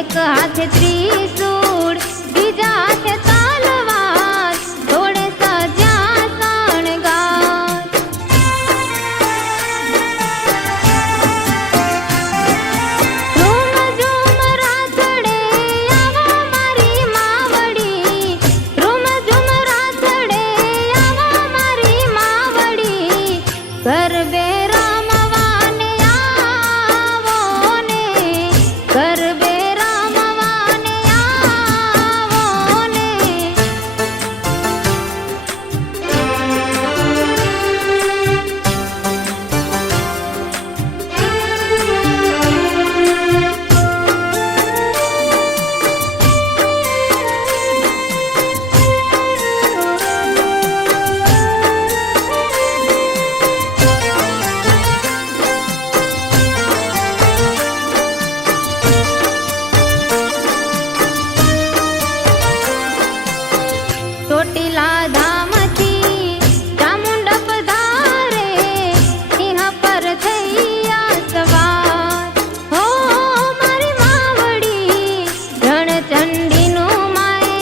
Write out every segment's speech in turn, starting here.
एक हाथे त्रिशूल बीजा हाथे तलवार थोड़े सजा शणगार। झूम झूम रासड़े आवा मारी मावड़ी, झूम झूम रासड़े आवा मारी मावड़ी, गरबे रमवाने आवो ने, गरबे रमवाने आवो ने। ચોટીલા ધામથી ચામુંડ પધારે સિંહ પર થયા સવાર, હો મારી માવડી રણચંડીનું માએ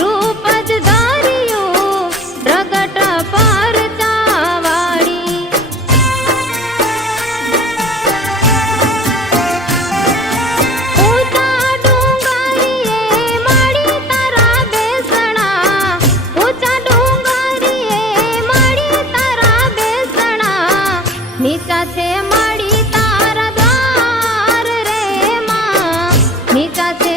રૂપ જ ધાર્યું પ્રગટ પરચાવાળી। ઊંચા ડુંગરીએ માડી તારા બેસણા, ઊંચા ડુંગરીએ માડી તારા બેસણા, નીચા છે માડી તારા દ્વાર રે માં, નીચા છે